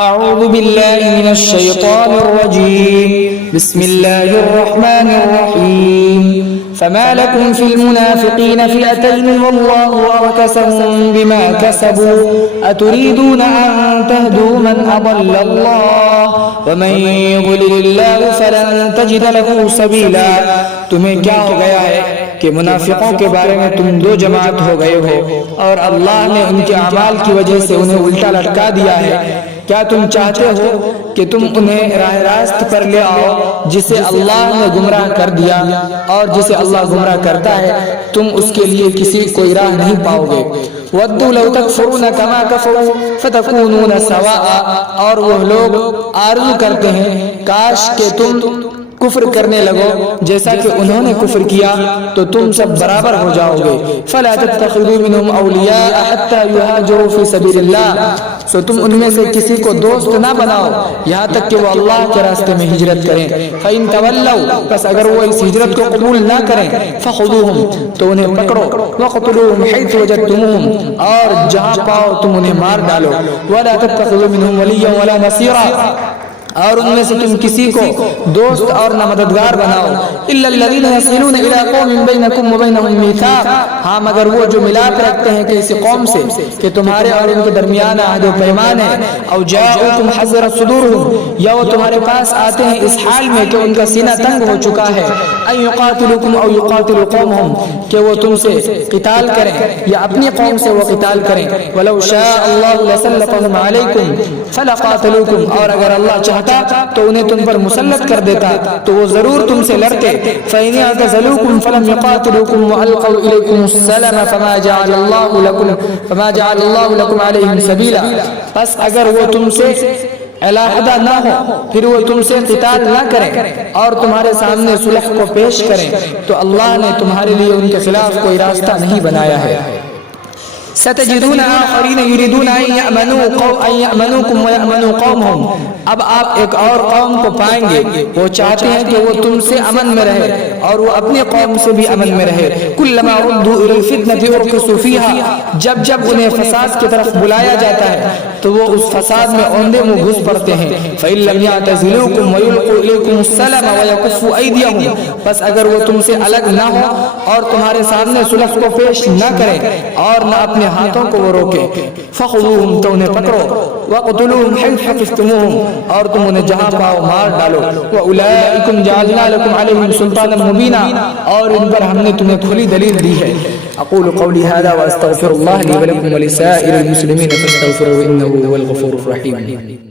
أعوذ بالله من الشيطان الرجيم بسم الله الرحمن الرحيم فما لكم في المنافقين فئتين والله أركسهم بما كسبوا أتريدون أن تهدوا من أضل الله ومن يضلل الله فلن تجد له سبيلا. تمہیں کیا ہو گیا ہے کہ منافقوں کے بارے میں تم دو جماعت ہو گئے ہو اور اللہ نے ان کے اعمال کی وجہ سے انہیں الٹا لٹکا دیا ہے. کیا تم چاہتے ہو کہ تم انہیں راہ راست پر لے آؤ جسے اللہ نے گمراہ کر دیا، اور جسے اللہ گمراہ کرتا ہے تم اس کے لیے کسی کوئی راہ نہیں پاؤ گے. وَدُّوا لَوْ تَكْفُرُونَ كَمَا كَفَرُوا فَتَكُونُونَ سَوَاءً، اور وہ لوگ آرزو کرتے ہیں کاش کہ تم کفر کرنے لگو جیسا کہ انہوں نے کفر کیا تو تم سب برابر ہو جاؤ گے. فَلَا تَتَّخِذُوا مِنْهُمْ أَوْلِيَاءَ حَتَّى يُهَاجِرُوا فِي سَبِيلِ اللَّهِ، سو تم ان میں سے کسی کو دوست نہ بناؤ یہاں تک کہ وہ اللہ کے راستے میں ہجرت کریں. فَإِن تَوَلَّوْا، پس اگر وہ اس ہجرت کو قبول نہ کریں، فَخُذُوهُمْ، تو انہیں پکڑو، وَقْتُلُوهُمْ حَيْثُ وَجَدتُّمُوهُمْ، اور جہاں پاؤ تم انہیں مار ڈالو. وَلَا تَتَّخِذُوا مِنْهُمْ وَلِيًّا وَلَا نَصِيرًا، اور ان میں سے تم کسی کو دوست اور نہ مددگار بناؤ. الا الذين يصلون الى قوم بينكم وبينهم ميثاق، ہاں مگر وہ جو ملاپ رکھتے ہیں کسی قوم سے کہ تمہارے اور ان کے درمیان عہد و پیمان ہے. او جاءوكم حضرت صدورهم، یا وہ تمہارے پاس آتے ہیں اس حال میں کہ ان کا سینہ تنگ ہو چکا ہے. ان يقاتلوكم او يقاتلوا قومهم، کہ وہ تم سے قتال کریں یا اپنی قوم سے وہ قتال کریں. ولو شاء الله لسلطهم عليكم فلقاتلوكم، اور اگر اللہ چاہتا تو انہیں تم پر مسلط کر دیتا تو وہ ضرور تم سے لڑتے. فَإِنْ اعْتَزَلُوكُمْ فَلَمْ يُقَاتِلُوكُمْ وَأَلْقَوْا إِلَيْكُمُ السَّلَمَ فَمَا جَعَلَ اللَّهُ لَكُمْ عَلَيْهِمْ سَبِيلًا، پس اگر وہ تم سے علیحدہ نہ ہو پھر وہ تم سے قتال نہ کریں اور تمہارے سامنے صلح کو پیش کریں تو اللہ نے تمہارے لیے ان کے خلاف کوئی راستہ نہیں بنایا ہے. ستجدون آخرین یریدون ان یأمنوکم ویأمنوا قومهم، اب آپ ایک اور قوم کو پائیں گے وہ چاہتے ہیں کہ وہ تم سے امن میں رہے اور وہ اپنی قوم سے بھی امن میں رہے. کلما ردوا الی الفتنة ارکسوا فیہا، جب جب انہیں فساد کی طرف بلایا جاتا ہے تو وہ اس فساد میں اوندے منہ گھس پڑتے ہیں. فإن لم یعتزلوکم ویلقوا الیکم السلم ویکفوا ایدیہم، بس اگر وہ تم سے الگ نہ ہو اور تمہارے سامنے صلح کو پیش نہ کریں اور نہ اپنے ہاتھوں کو وہ روکے. فخذوهم، تو انہیں پکڑو. وقتلوهم حيث ثقفتموهم، اور تم انہیں جہاں پاؤ مار ڈالو. واولئکم جعلنا لكم عليهم سلطانا مبینا، اور ان پر ہم نے تمہیں کھلی دلیل دی ہے. اقول قولي هذا واستغفر الله لي ولكم ولسائر المسلمين فاستغفروه انه هو الغفور الرحيم.